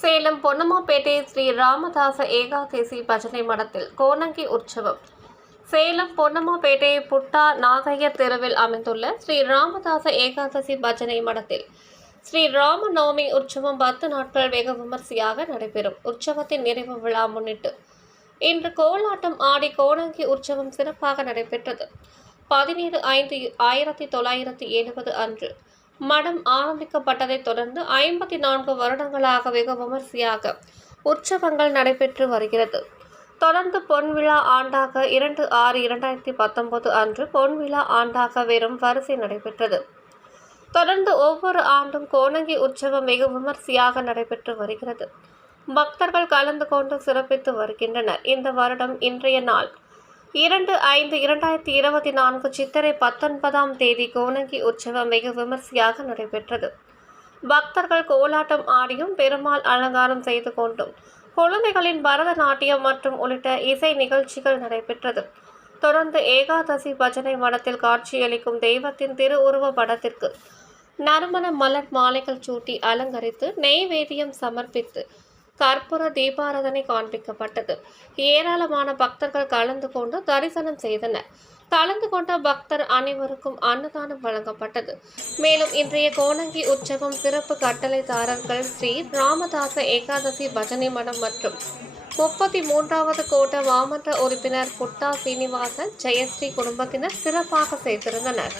சேலம் பொன்னம்மாப்பேட்டை ஸ்ரீ ராமதாச ஏகாதசி பஜனை மடத்தில் கோனங்கி உற்சவம். சேலம் பொன்னம்மாப்பேட்டை புட்டா நாகையர் தெருவில் அமைந்துள்ள ஸ்ரீ ராமதாச ஏகாதசி பஜனை மடத்தில் ஸ்ரீ ராம நவமி உற்சவம் 10 நாட்கள் வெகு விமர்சையாக நடைபெறும். உற்சவத்தின் நிறைவு விழா முன்னிட்டு இன்று கோலாட்டம் ஆடி கோனங்கி உற்சவம் சிறப்பாக நடைபெற்றது. 17/5/1970 அன்று மடம் ஆரம்பிக்கப்பட்டதைத் தொடர்ந்து 54 வருடங்களாக வெகு விமர்சையாக உற்சவங்கள் நடைபெற்று வருகிறது. தொடர்ந்து பொன்விழா ஆண்டாக 2/6/2019 அன்று பொன்விழா ஆண்டாக வெறும் வரிசை நடைபெற்றது. தொடர்ந்து ஒவ்வொரு ஆண்டும் கோனங்கி உற்சவம் வெகு விமர்சையாக நடைபெற்று வருகிறது. பக்தர்கள் கலந்து கொண்டு சிறப்பித்து வருகின்றனர். இந்த வருடம் இன்றைய நாள் 2/5/2024 சித்திரை 19ஆம் தேதி கோனங்கி உற்சவம் வெகு விமர்சையாக நடைபெற்றது. பக்தர்கள் கோலாட்டம் ஆடியும் பெருமாள் அலங்காரம் செய்து கொண்டும் குழந்தைகளின் பரதநாட்டியம் மற்றும் உள்ளிட்ட இசை நிகழ்ச்சிகள் நடைபெற்றது. தொடர்ந்து ஏகாதசி பஜனை மடத்தில் காட்சியளிக்கும் தெய்வத்தின் திருவுருவ படத்திற்கு நறுமண மலர் மாலைகள் சூட்டி அலங்கரித்து நெய்வேத்தியம் சமர்ப்பித்து கற்பூர தீபாராதனை காண்பிக்கப்பட்டது. ஏராளமான பக்தர்கள் கலந்து கொண்டு தரிசனம் செய்தனர். கலந்து கொண்ட பக்தர் அனைவருக்கும் அன்னதானம் வழங்கப்பட்டது. மேலும் இன்றைய கோனங்கி உற்சவம் சிறப்பு கட்டளைதாரர்கள் ஸ்ரீ ராமதாச ஏகாதசி பஜனை மடம் மற்றும் 33வது கோட்ட மாமன்ற உறுப்பினர் புட்டா சீனிவாசன் ஜெயஸ்ரீ குடும்பத்தினர் சிறப்பாக செய்திருந்தனர்.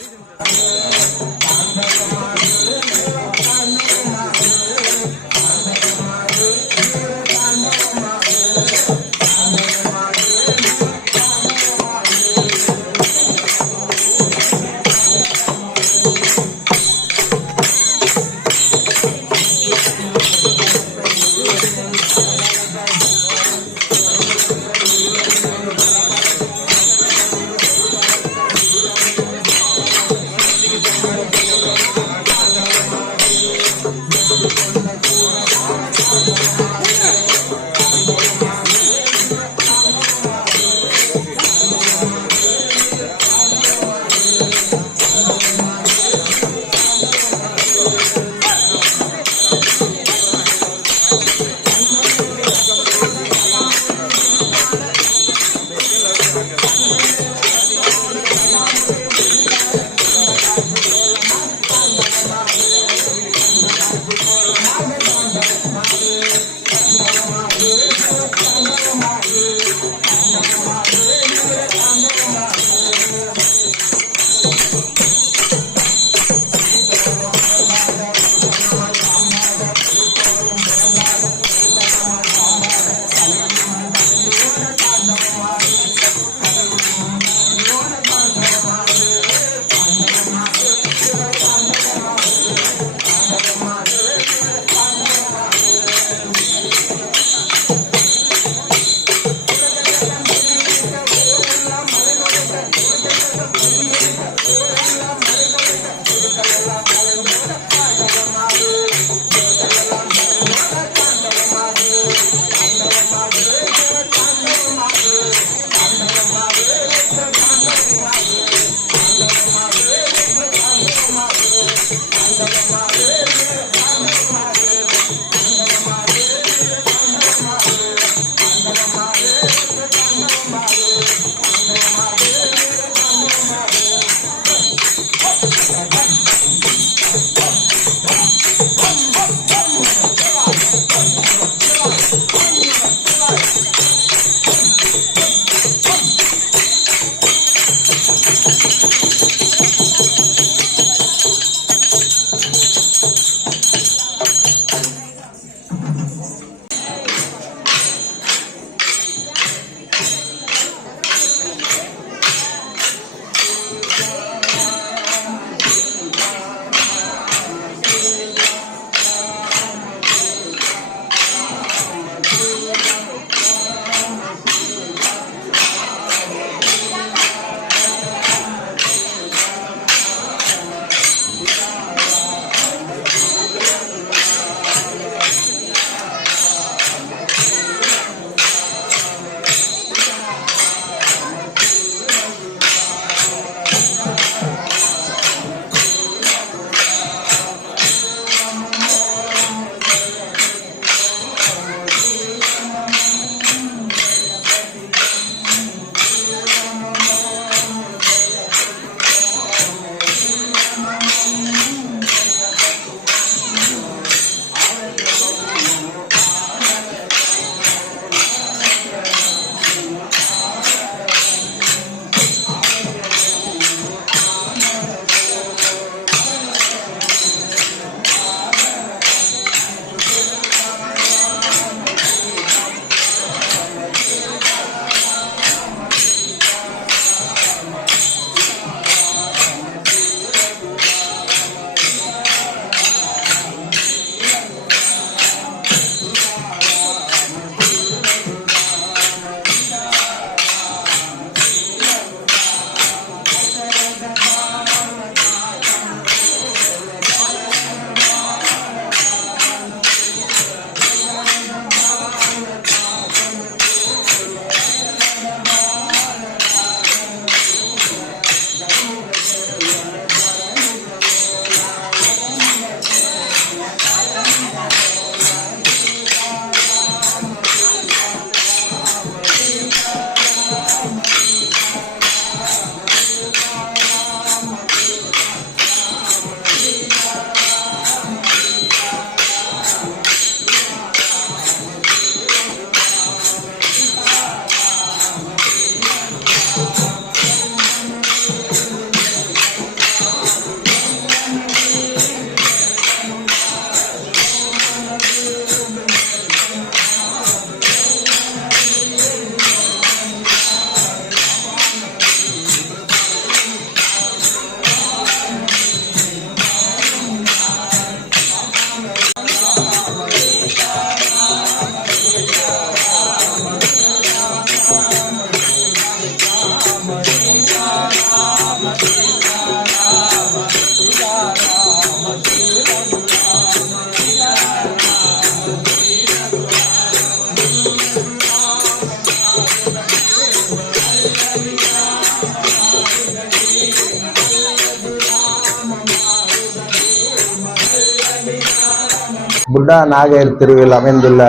புட்டா நாகையர் தெருவில் அமைந்துள்ள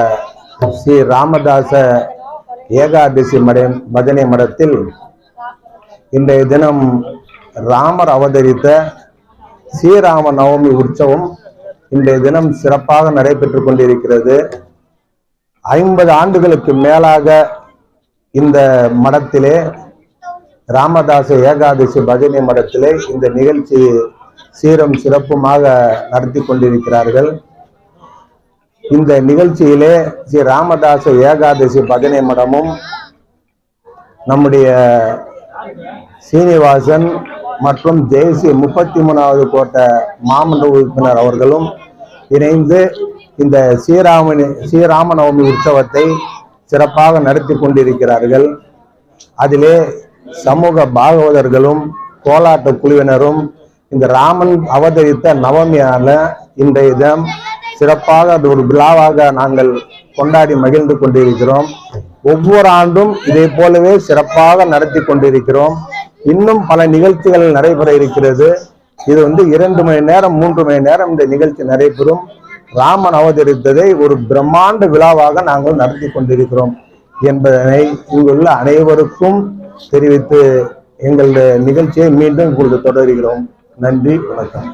ஸ்ரீ ராமதாச ஏகாதசி பஜனை மடத்தில் இன்றைய தினம் ராமர் அவதரித்த ஸ்ரீராம நவமி உற்சவம் இன்றைய தினம் சிறப்பாக நடைபெற்றுக் கொண்டிருக்கிறது. 50 ஆண்டுகளுக்கு மேலாக இந்த மடத்திலே, ராமதாச ஏகாதசி பஜனை மடத்திலே இந்த நிகழ்ச்சி சீரும் சிறப்புமாக நடத்தி கொண்டிருக்கிறார்கள். இந்த நிகழ்ச்சியிலே ஸ்ரீ ராமதாச ஏகாதசி பஜனை மடமும் நம்முடைய சீனிவாசன் மற்றும் தேசிய 33வது கோட்ட மாமன்ற உறுப்பினர் அவர்களும் இணைந்து இந்த ஸ்ரீராம நவமி உற்சவத்தை சிறப்பாக நடத்தி கொண்டிருக்கிறார்கள். அதிலே சமூக பாகவதர்களும் கோலாட்ட குழுவினரும் இந்த ராமன் அவதரித்த நவமியான இன்றைய தினம் சிறப்பாக அது ஒரு விழாவாக நாங்கள் கொண்டாடி மகிழ்ந்து கொண்டிருக்கிறோம். ஒவ்வொரு ஆண்டும் இதே போலவே சிறப்பாக நடத்தி கொண்டிருக்கிறோம். இன்னும் பல நிகழ்ச்சிகள் நடைபெற இருக்கிறது. இது 2 மணி நேரம் 3 மணி நேரம் இந்த நிகழ்ச்சி நடைபெறும். ராமன் அவதரித்ததை ஒரு பிரம்மாண்ட விழாவாக நாங்கள் நடத்தி கொண்டிருக்கிறோம் என்பதனை இங்குள்ள அனைவருக்கும் தெரிவித்து எங்களுடைய நிகழ்ச்சியை மீண்டும் இப்பொழுது தொடர்கிறோம். நன்றி, வணக்கம்.